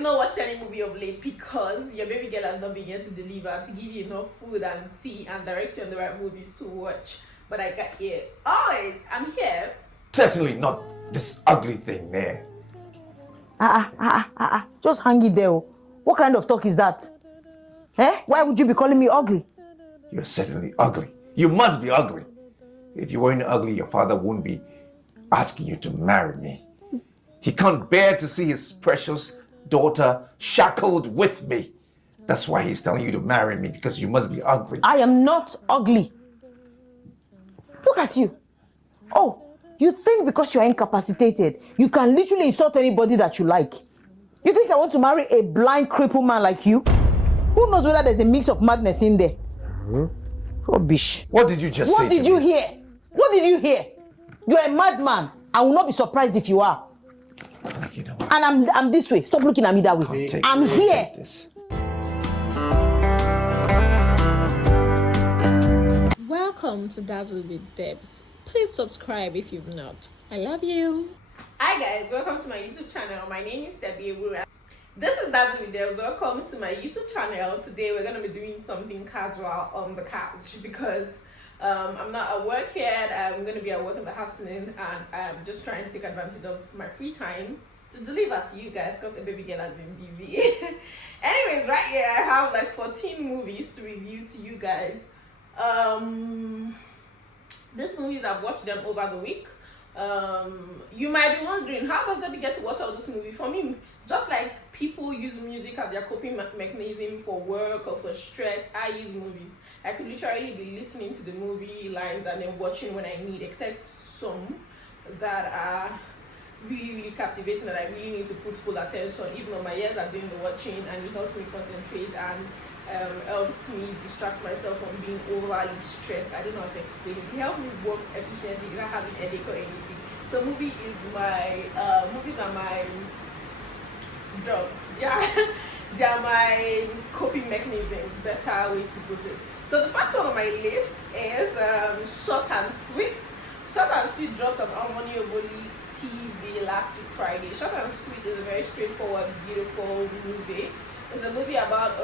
you've not watched any movie of late because your baby girl has not been here to deliver, to give you enough food and tea and direct you on the right movies to watch, but I got here. Always, I'm here. Certainly not this ugly thing there. Just hang it there. What kind of talk is that? Why would you be calling me ugly? You're certainly ugly. You must be ugly. If you weren't ugly, your father wouldn't be asking you to marry me. He can't bear to see his precious daughter shackled with me. That's why he's telling you to marry me, because you must be ugly. I am not ugly. Look at you. Oh, you think because you are incapacitated, you can literally insult anybody that you like. You think I want to marry a blind, crippled man like you? Who knows whether there's a mix of madness in there? Rubbish. What did you just say to me? What did you hear? What did you hear? You're a madman. I will not be surprised if you are. You know what? And I'm this way. Stop looking at me that way. I'm here. Welcome to Dazzle with Debs. Please subscribe if you've not. I love you. Hi guys, welcome to my YouTube channel. My name is Debbie Ebura. This is Dazzle with Debs. Welcome to my YouTube channel. Today we're going to be doing something casual on the couch because I'm not at work yet. I'm going to be at work in the afternoon and I'm just trying to take advantage of my free time to deliver to you guys because a baby girl has been busy. Anyways, right here I have like 14 movies to review to you guys. These movies, I've watched them over the week. You might be wondering, how does Debbie get to watch all those movies? For me, just like people use music as their coping mechanism for work or for stress, I use movies. I could literally be listening to the movie lines and then watching when I need, except some that are really captivating that I really need to put full attention, even though my ears are doing the watching, and it helps me concentrate and helps me distract myself from being overly stressed. I don't know how to explain it. It helps me work efficiently without having a headache or anything. So movies are my drugs. Yeah, they are my coping mechanism. Better way to put it. So the first one on my list is Short and Sweet. Short and Sweet dropped on Harmony Oboli TV last week Friday. Short and Sweet is a very straightforward, beautiful movie. It's a movie about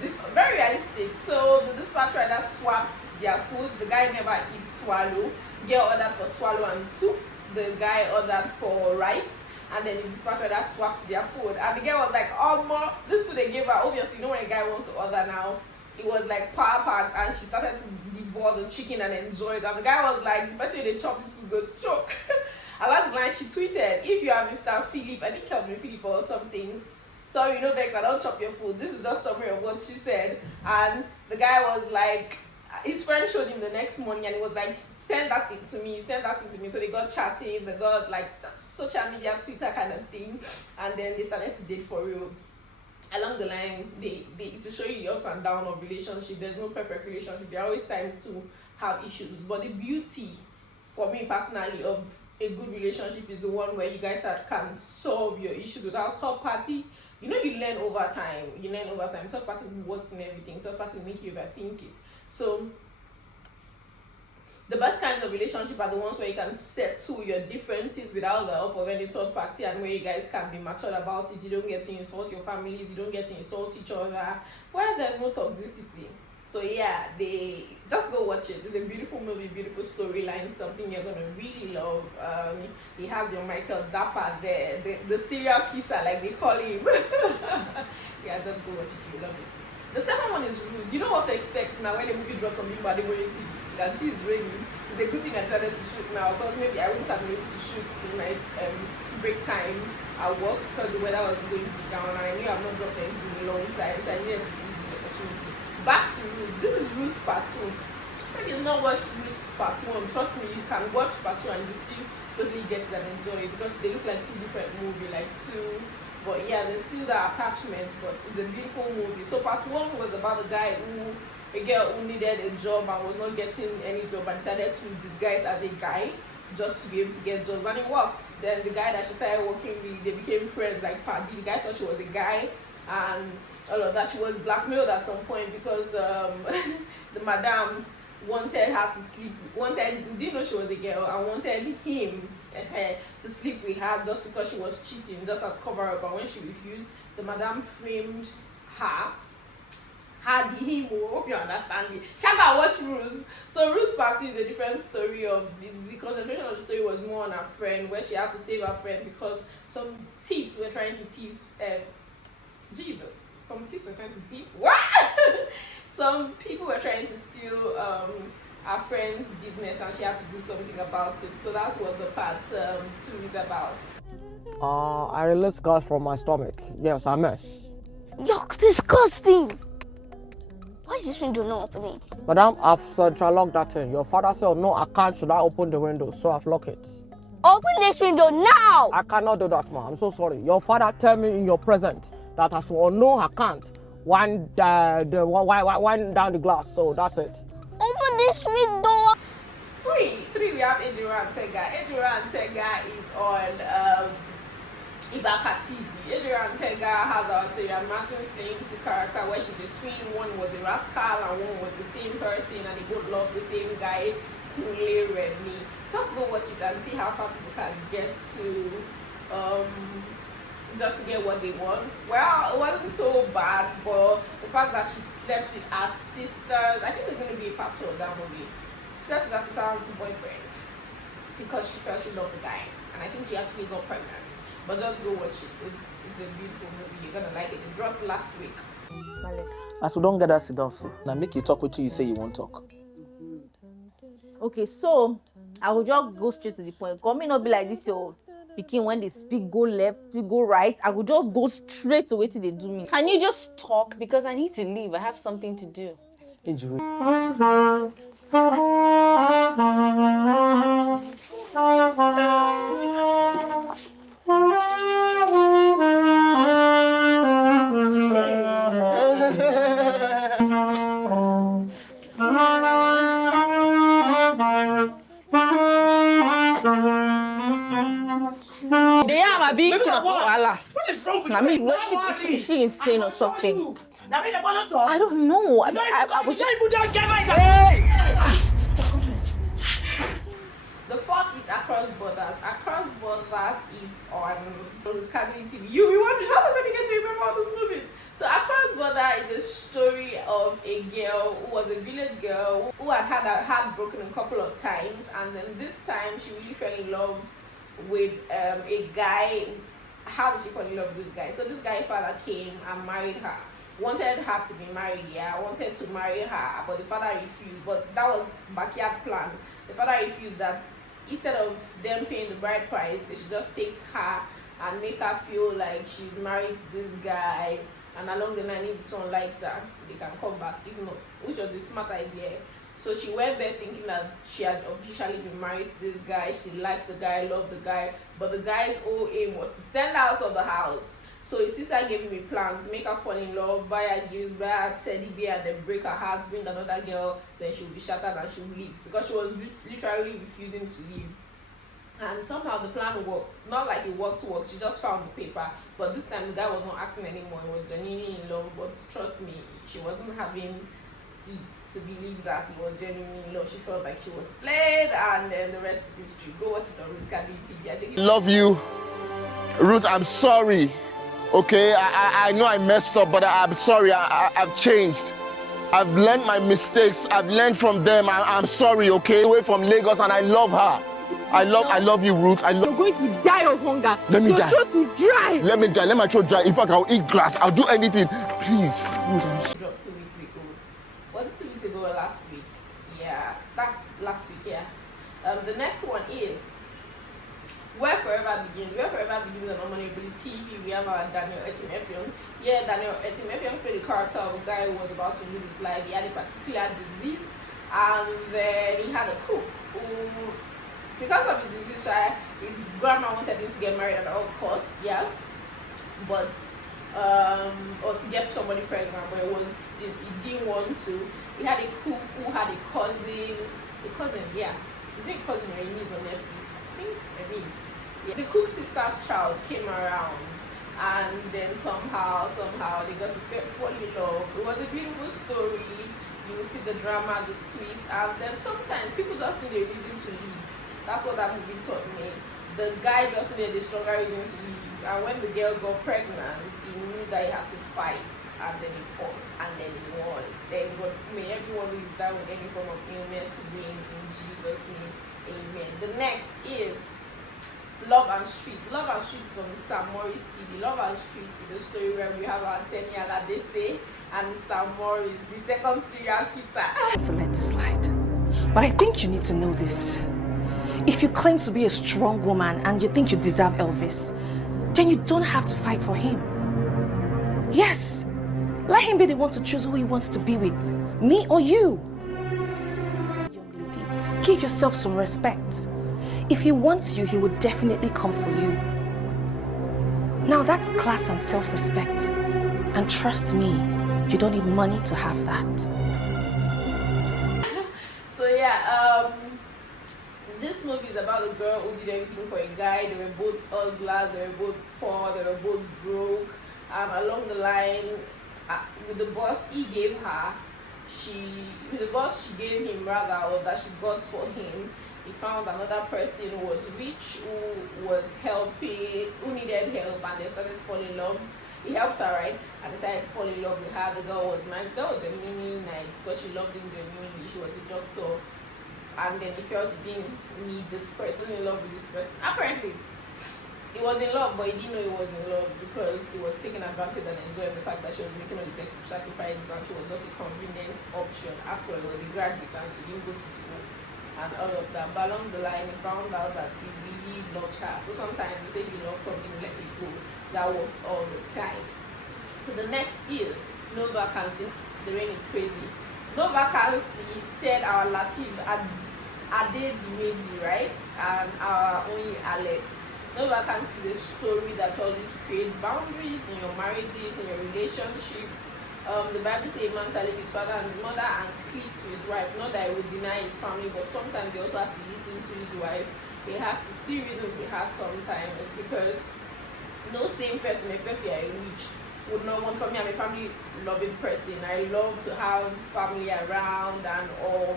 this very realistic. So the dispatch rider swapped their food. The guy never eats swallow. Girl ordered for swallow and soup. The guy ordered for rice. And then the dispatch rider swapped their food. And the girl was like, "Oh, ma, this food they gave her." Obviously, you know when a guy wants to order now, it was like power packed, and she started to devour the chicken and enjoy it. And the guy was like, "The person they chop this food go choke." Along the line, she tweeted, "If you are Mr. Philip," I think Calvin Philip or something, "sorry, no vex, I don't chop your food." This is just summary of what she said. And the guy was like, his friend showed him the next morning and he was like, "Send that thing to me, send that thing to me." So they got chatting, they got like social media, Twitter kind of thing, and then they started to date for real. Along the line, they to show you the ups and downs of relationship. There's no perfect relationship. There are always times to have issues, but the beauty for me personally of a good relationship is the one where you guys can solve your issues without third party. You know, you learn over time. Third party will worsen everything. Third party will make you overthink it. So the best kinds of relationship are the ones where you can settle your differences without the help of any third party, and where you guys can be mature about it. You don't get to insult your families, you don't get to insult each other, where there's no toxicity. So yeah, they just go watch it. It's a beautiful movie, beautiful storyline, something you're gonna really love. He has your Michael Dapper there, the serial kisser like they call him. Yeah, just go watch it, you love it. The second one is Ruse. You know what to expect now when the movie drops from Bimba TV. That it's raining. It's a good thing I decided to shoot now, because maybe I wouldn't have been able to shoot in my break time at work because the weather was going to be down, and I knew I've not dropped anything in a long time, so I needed to see this opportunity. Back to Ruse. This is Ruse Part 2. If you've not watched Ruse Part 1, trust me, you can watch Part 2 and you still totally get it and enjoy it, because they look like two different movies, but yeah, there's still the attachment, but it's a beautiful movie. So Part 1 was about a girl who needed a job and was not getting any job and decided to disguise as a guy just to be able to get jobs, and it worked. Then the guy that she started working with, they became friends like Paddy. The guy thought she was a guy and all of that. She was blackmailed at some point because the madam wanted her to sleep, didn't know she was a girl and wanted him, to sleep with her just because she was cheating, just as cover up. But when she refused, the madam framed her. Had him, hope you understand me. Shaka, watch Ruse. So Ruse party is a different story. Of the concentration of the story was more on her friend, where she had to save her friend because some thieves were trying to thief Jesus. Some thieves were trying to thief what? Some people were trying to steal our friend's business, and she had to do something about it. So that's what the part 2 is about. I released gas from my stomach. Yes, I mess. Yuck, disgusting! Why is this window not opening? Madam, I've central-locked that thing. Your father said, no, I can't. Should I open the window? So I've locked it. Open this window now! I cannot do that, ma. I'm so sorry. Your father tell me in your present that I said, no, I can't. Wind down the glass. So that's it. Open this window! 3, we have Ejiro and Tega. Ejiro and Tega is on Ibaka TV. Ejiro and Tega has our Sarah Martin's playing 2 characters where she's a twin. One was a rascal and one was the same person, and they both love the same guy, Kule Remy. Just go watch it and see how far people can get to just to get what they want. Well, it wasn't so bad, but the fact that she slept with her sisters, I think there's going to be a part 2 of that movie. She slept with her sister's boyfriend because she felt she loved the guy, and I think she actually got pregnant. But just go watch it. It's a beautiful movie. You're gonna like it. It dropped last week. As we don't get that sit down, so now make you talk with you say you won't talk. Okay, so I will just go straight to the point. Come me not be like this, your pikin when they speak go left, we go right. I will just go straight to where they do me. Can you just talk? Because I need to leave. I have something to do. Injury. What is wrong with you? I mean, is she insane or something? I don't know. I was just... The 4th is Across Borders. Across Borders is on Ruse TV. You be wondering, how does I get to remember all these movies? So Across Borders is a story of a girl who was a village girl who had had her heart broken a couple of times, and then this time she really fell in love with a guy. How did she fall in love with this guy? So this guy father came and married her. Wanted her to be married, wanted to marry her, but the father refused. But that was backyard plan. The father refused that. Instead of them paying the bride price, they should just take her and make her feel like she's married to this guy, and along the line, if someone likes her, they can come back. If not, which was a smart idea. So she went there thinking that she had officially been married to this guy. She liked the guy, loved the guy, but the guy's whole aim was to send her out of the house. So his sister gave him a plan to make her fall in love, buy her gifts, buy her teddy bear, and then break her heart, bring another girl, then she'll be shattered and she'll leave. Because she was literally refusing to leave. And somehow the plan worked. Not like it worked, she just found the paper. But this time the guy was not acting anymore, he was genuinely in love. But trust me, she wasn't having it to believe that he was genuinely in love. She felt like she was played, and then the rest is history. Go watch it on Ruse TV. I think love you, Ruth. I'm sorry. Okay, I know I messed up, but I'm sorry. I've changed. I've learned my mistakes. I've learned from them. I'm sorry. Okay, away from Lagos, and I love her. I love you, Ruth. You're going to die of hunger. Let me die. Your throat will dry. Let me die. Let my throat dry. In fact, I'll eat grass. I'll do anything. Please, Ruth. I'm sorry. Dropped 2 weeks ago. Was it 2 weeks ago or last week? Yeah, that's last week. Yeah. The next one is Where Forever Begins. Where Forever Begins on Undeserving TV. We have our Daniel Etimeffiong. Yeah, Daniel Etimeffiong played the character of a guy who was about to lose his life. He had a particular disease, and then he had a cook who, because of his disease, his grandma wanted him to get married at all costs. Yeah, but or to get somebody pregnant, but he didn't want to. He had a cook who had a cousin. Yeah. Is it a cousin or a niece or nephew? I think a niece. Yeah. The cook's sister's child came around, and then somehow they got to fall in love. It was a beautiful story. You will see the drama, the twist, and then sometimes people just need a reason to leave. That's what that movie taught me. the guy just needed a stronger reason to leave. And when the girl got pregnant, he knew that he had to fight, and then he fought, and then he won. Then God, may everyone who is down with any form of illness win in Jesus' name. Amen. The next is Love and Street. Love and Street is on Sam Morris TV. Love and Street is a story where we have our 10-year Adese and Sam Morris, the second serial kisser. To let this slide. But I think you need to know this. If you claim to be a strong woman and you think you deserve Elvis, then you don't have to fight for him. Yes, let him be the one to choose who he wants to be with, me or you. Young lady, give yourself some respect. If he wants you, he will definitely come for you. Now that's class and self-respect. And trust me, you don't need money to have that. So yeah, this movie is about a girl who did everything for a guy. They were both hustlers, they were both poor, they were both broke. Along the line, with the boss he gave her, she gave him rather, or that she got for him, he found another person who was rich, who was helping, who needed help, and they started to fall in love. He helped her, right? And decided to fall in love with her. The girl was nice. The girl was genuinely nice because she loved him genuinely. She was a doctor. And then he felt he didn't need this person, in love with this person. Apparently, he was in love, but he didn't know he was in love because he was taking advantage and enjoying the fact that she was making all the sacrifices and she was just a convenient option. After all, he was a graduate and he didn't go to school and all of that. But along the line, he found out that he really loved her. So sometimes you say you love something, let it go. That works all the time. So the next is No Vacancy. The rain is crazy. No Vacancy starred our Latif Adedimeji, right? And our only Alex. No Vacancy is a story that tells you to create boundaries in your marriages, in your relationship. The Bible says a man shall leave his father and his mother and cleave to his wife. Not that he will deny his family, but sometimes he also has to listen to his wife. He has to see reasons behind sometimes, because no same person, except you are a witch, would not want. For me, I'm a family loving person. I love to have family around and all.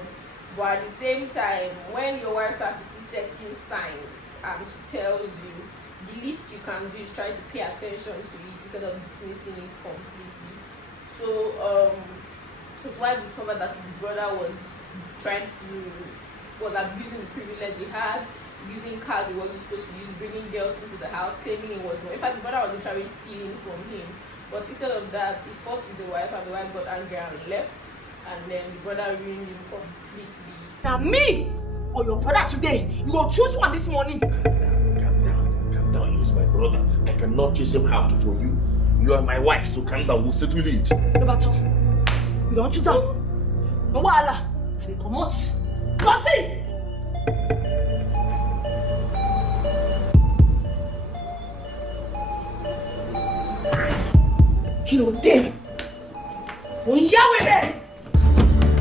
But at the same time, when your wife starts to see certain signs and she tells you, the least you can do is try to pay attention to it instead of dismissing it completely. So his wife discovered that his brother was abusing the privilege he had, using cars he wasn't supposed to use, bringing girls into the house, claiming he was. In fact, the brother was literally stealing from him. But instead of that, he fought with the wife, and the wife got angry and left. And then the brother ruined him completely. Now me or your brother today, you go choose one this morning. Calm down. He's my brother. I cannot chase him out for you. You are my wife, so calm down. We'll settle it. No matter. You don't choose him. No wahala. I dey comot. Gossip. Kí ló dé? Ó ń yá wèrè.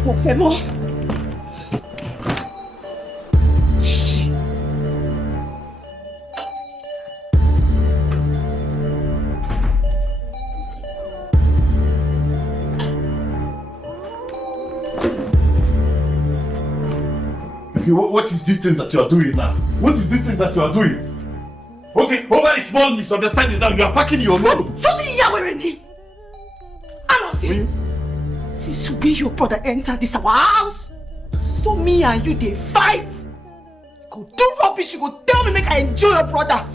Mo fẹ́ mọ̀. Okay, what is this thing that you are doing now? What is this thing that you are doing? Okay, over a small misunderstanding now, you are packing your load. Shut the ear already. I don't see. Since we your brother entered this our house, so me and you they fight. Go do rubbish, you go tell me make I enjoy your brother.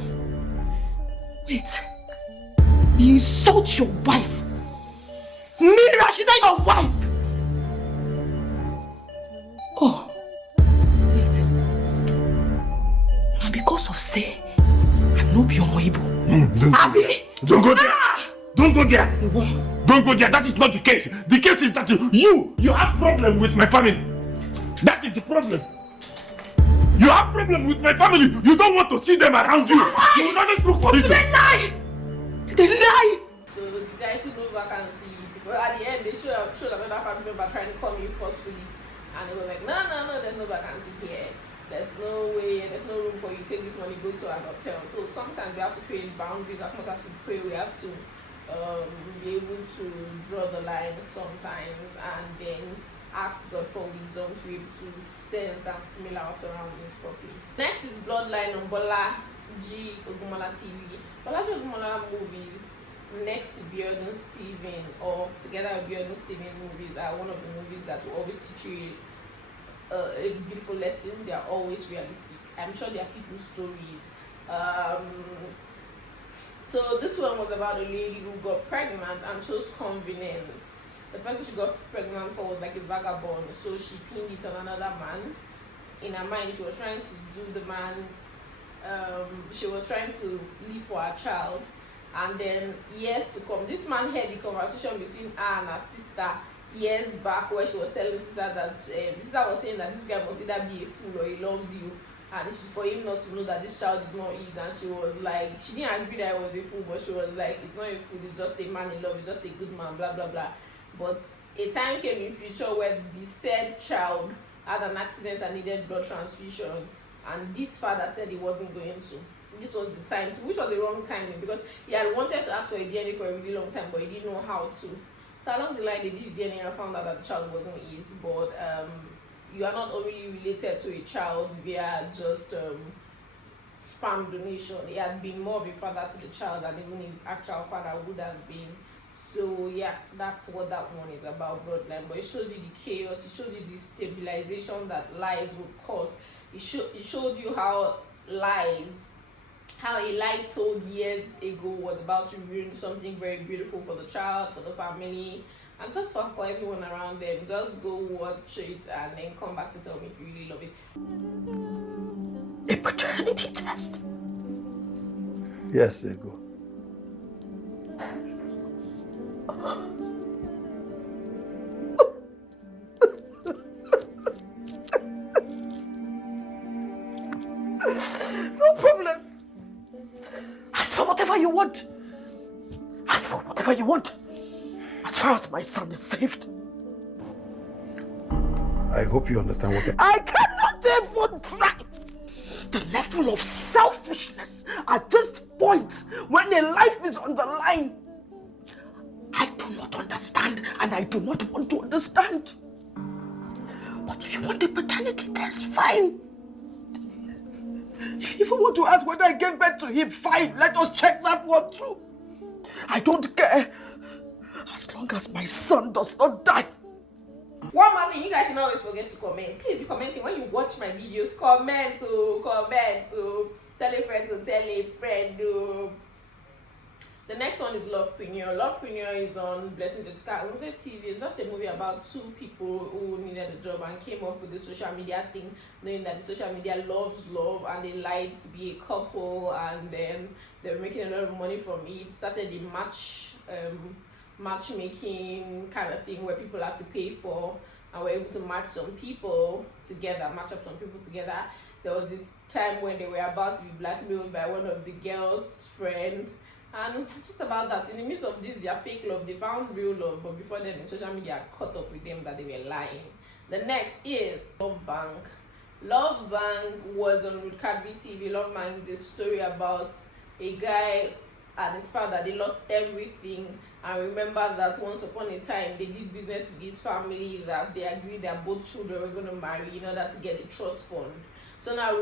Wait. You insult your wife. Me, Rashida, your wife. Oh. Wait. And because of say, I know be unable. Don't go there. Don't go there. Don't go there. That is not the case. The case is that you have problem with my family. That is the problem. You have problem with my family. You don't want to see them around you. You will not look for it. They lie. They lie. So the guy took No Vacancy, because at the end they showed another family member trying to call me forcefully, and they were like, no, there's no vacancy here. There's no way, there's no room for you. Take this money, go to an hotel. So sometimes we have to create boundaries. As much as we pray, we have to be able to draw the line sometimes, and then ask God for wisdom to be able to sense and assimilate our surroundings properly. Next is Bloodline on Bola G Ogumola TV. Bolaji Ogumola movies, next to Bearden Steven or together with Bearden Steven movies, are one of the movies that will always teach you a beautiful lesson. They are always realistic. I'm sure they are people's stories. So this one was about a lady who got pregnant and chose convenience. The person she got pregnant for was like a vagabond, so she pinned it on another man. In her mind, she was trying to do the man, she was trying to live for her child. And then years to come, this man heard the conversation between her and her sister years back, where she was telling the sister that the sister was saying that this guy must either be a fool or he loves you, and for him not to know that this child is not his. And she was like, she didn't agree that he was a fool, but she was like, it's not a fool, it's just a man in love, it's just a good man, blah blah blah. But a time came in future where the said child had an accident and needed blood transfusion, and this father said he wasn't going to. This was the time to, which was the wrong timing, because he had wanted to ask for a DNA for a really long time, but he didn't know how to. So along the line, they did DNA and found out that the child wasn't his. But you are not only related to a child via just sperm donation. He had been more of a father to the child than even his actual father would have been. So yeah, that's what that one is about, Bloodline. But it shows you the chaos, it shows you the stabilization that lies would cause. It showed you how a lie told years ago was about to ruin something very beautiful for the child, for the family, and just for everyone around them. Just go watch it and then come back to tell me if you really love it. A paternity test? Yes, Ego. No problem. Ask for whatever you want. Ask for whatever you want. As far as my son is saved. I hope you understand what I cannot even try. The level of selfishness at this point, when a life is on the line, I do not understand, and I do not want to understand. But if you want the paternity test, fine. If you even want to ask whether I gave birth to him, fine. Let us check that one too. I don't care. As long as my son does not die. One more thing, you guys should not always forget to comment. Please be commenting when you watch my videos. Comment. Tell a friend. The next one is Lovepreneur. Lovepreneur is on Blessing Jessica TV. It's just a movie about two people who needed a job and came up with the social media thing, knowing that the social media loves love, and they lied to be a couple, and then they were making a lot of money from it. Started the matchmaking kind of thing where people had to pay for, and were able to match up some people together. There was a time when they were about to be blackmailed by one of the girls' friends. And just about that, in the midst of this, their fake love, they found real love, but before then, the social media caught up with them that they were lying. The next is Love Bank. Love Bank was on Cadbury TV. Love Bank is a story about a guy and his father. They lost everything, and remember that once upon a time, they did business with his family, that they agreed that both children were going to marry in order to get a trust fund. So now,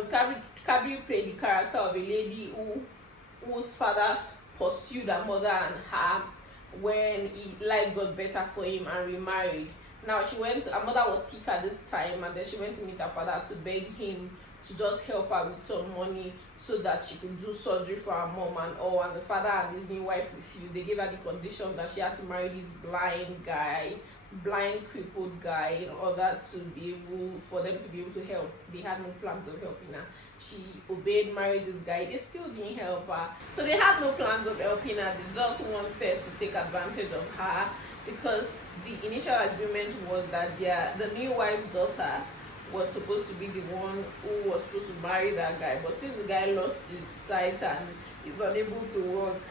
Cadbury played the character of a lady whose father pursued her mother and her when life got better for him and remarried. Now her mother was sick at this time, and then she went to meet her father to beg him to just help her with some money so that she could do surgery for her mom and all. And the father and his new wife refused. They gave her the condition that she had to marry this blind crippled guy in order for them to be able to help. They had no plans of helping her. She obeyed, married this guy. They still didn't help her. So they had no plans of helping her. They just wanted to take advantage of her, because the initial agreement was that the new wife's daughter was supposed to be the one who was supposed to marry that guy. But since the guy lost his sight and is unable to work,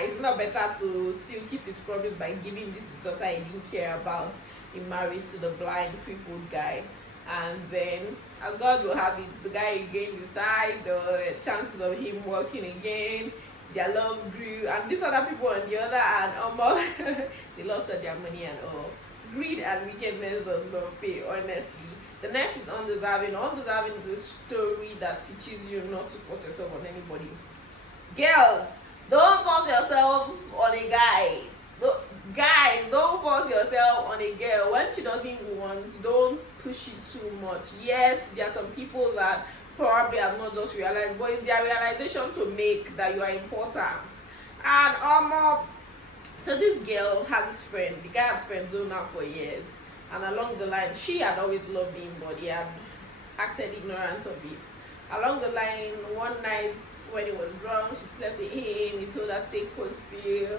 it's not better to still keep his promise by giving this his daughter he didn't care about. He married to the blind, crippled guy. And then, as God will have it, the guy regained his sight, the chances of him working again, their love grew, and these other people on the other hand, they lost all their money and all. Greed and wickedness does not pay, honestly. The next is Undeserving. Undeserving is a story that teaches you not to force yourself on anybody. Girls, don't force yourself on a guy. Guys, don't force yourself on a girl when she doesn't want. Don't push it too much. Yes, there are some people that probably have not just realized, but it's their realization to make that you are important. And so this girl had this friend. The guy had friend zoned out for years, and along the line, she had always loved him, but he had acted ignorant of it. Along the line, one night when he was drunk, she slept with him. He told her to take post pill.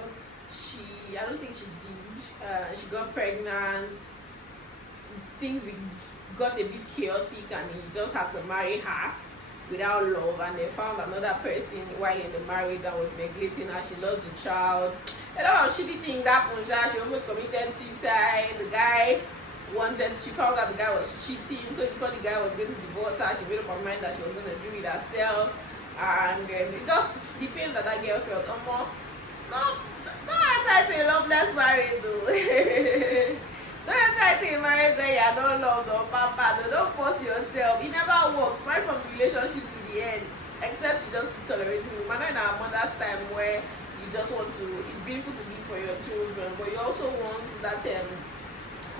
I don't think she did. She got pregnant. Things got a bit chaotic, and he just had to marry her without love. And they found another person while in the marriage that was neglecting her. She loved the child. A lot of shitty things happened. She almost committed suicide. She found out the guy was cheating. So before the guy was going to divorce her, she made up her mind that she was going to do it herself. And it just the pain that girl felt. Don't enter into a loveless marriage, though. Don't enter into a marriage where you are not loved or papa. Don't force yourself. It never works right from the relationship to the end, except you just tolerating it. We're not in our mother's time where you just want to. It's beautiful to be for your children, but you also want that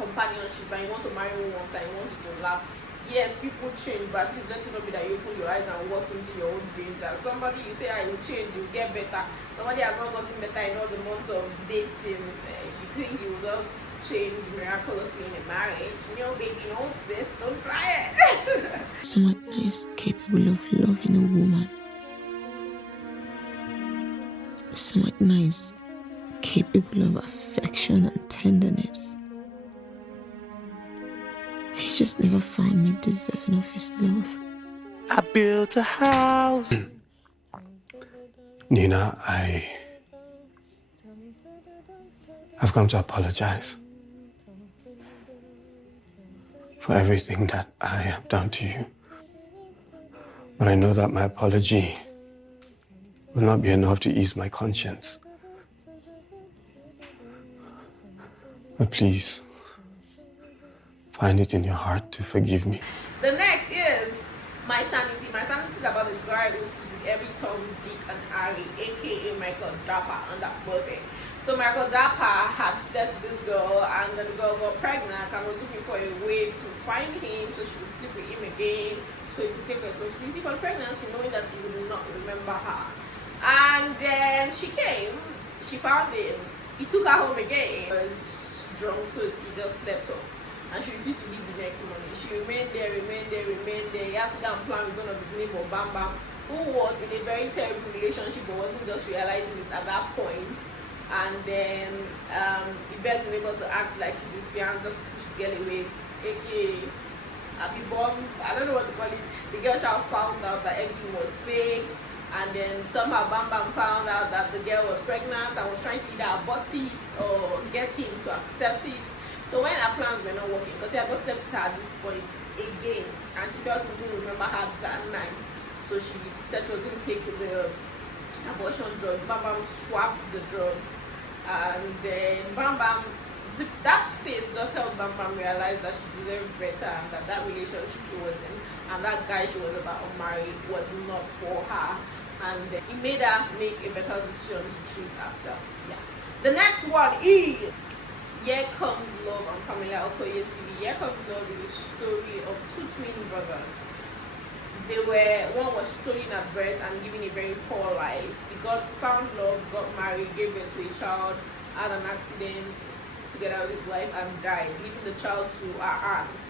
companionship, and you want to marry one time. You want it to last. Yes, people change, but please let it not be that you open your eyes and walk into your own danger. Somebody you say I will change, you get better. Somebody has not gotten better in all the months of dating. You think you will just change miraculously in a marriage? No, baby, no, sis, don't try it. Someone nice, capable of loving a woman. Someone nice, capable of affection and tenderness. He just never found me deserving of his love. I built a house. Nina, I've come to apologize for everything that I have done to you. But I know that my apology will not be enough to ease my conscience. But please, find it in your heart to forgive me. The next is My Sanity. My Sanity is about the guy who sleeps with every Tom, Dick, and Harry, aka Michael Dapper, on that birthday. So Michael Dapper had slept with this girl, and then the girl got pregnant and was looking for a way to find him so she could sleep with him again, so he could take responsibility for the pregnancy, knowing that he would not remember her. And then she came, she found him, he took her home again. He was drunk, so he just slept off. And she refused to leave the next morning. She remained there. He had to go and plan with one of his neighbor, Bam Bam, who was in a very terrible relationship but wasn't just realizing it at that point. And then he begged the neighbor to act like she's his fiancé just to push the girl away. AKA, Abby Bomb, I don't know what to call it. The girl shall found out that everything was fake. And then somehow Bam Bam found out that the girl was pregnant and was trying to either abort it or get him to accept it. So when her plans were not working, because he had not slept with her at this point again, and she felt he didn't remember her that night, so she said she was going to take the abortion drug. Bam Bam swapped the drugs, and then Bam Bam, that face just helped Bam Bam realize that she deserved better, and that relationship she was in, and that guy she was about to marry was not for her, and it made her make a better decision to choose herself. Yeah. The next one is Here Comes Love on Pamela Okoye TV. Here Comes Love is a story of two twin brothers. One was stolen at birth and given a very poor life. He found love, got married, gave birth to a child, had an accident together with his wife and died, leaving the child to our aunt,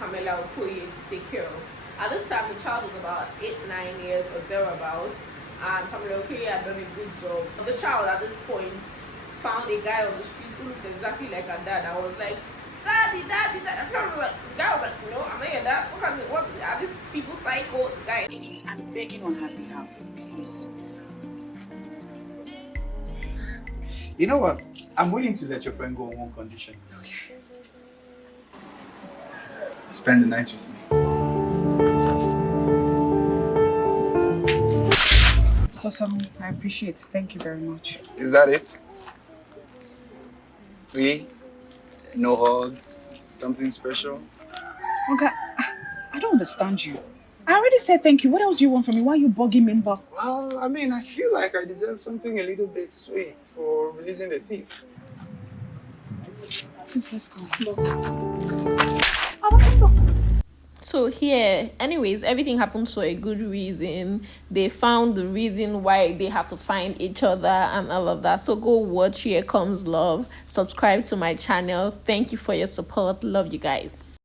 Pamela Okoye, to take care of. At this time, the child was about 8-9 years or thereabouts, and Pamela Okoye had done a good job. The child at this point found a guy on the street who looked exactly like her dad. I was like, Daddy. The child was like, the guy was like, no, I'm not your dad. What are these people psycho? The guy. Please, I'm begging on her behalf, please. You know what? I'm willing to let your friend go on one condition. Okay. Spend the night with me. Sosam, I appreciate it. Thank you very much. Is that it? Really? No hugs? Something special? Okay, I don't understand you. I already said thank you. What else do you want from me? Why are you bugging me, Mba? Well, I mean, I feel like I deserve something a little bit sweet for releasing the thief. Please, let's go. So here, anyways, everything happened for a good reason. They found the reason why they had to find each other and all of that. So go watch Here Comes Love. Subscribe to my channel. Thank you for your support. Love you guys.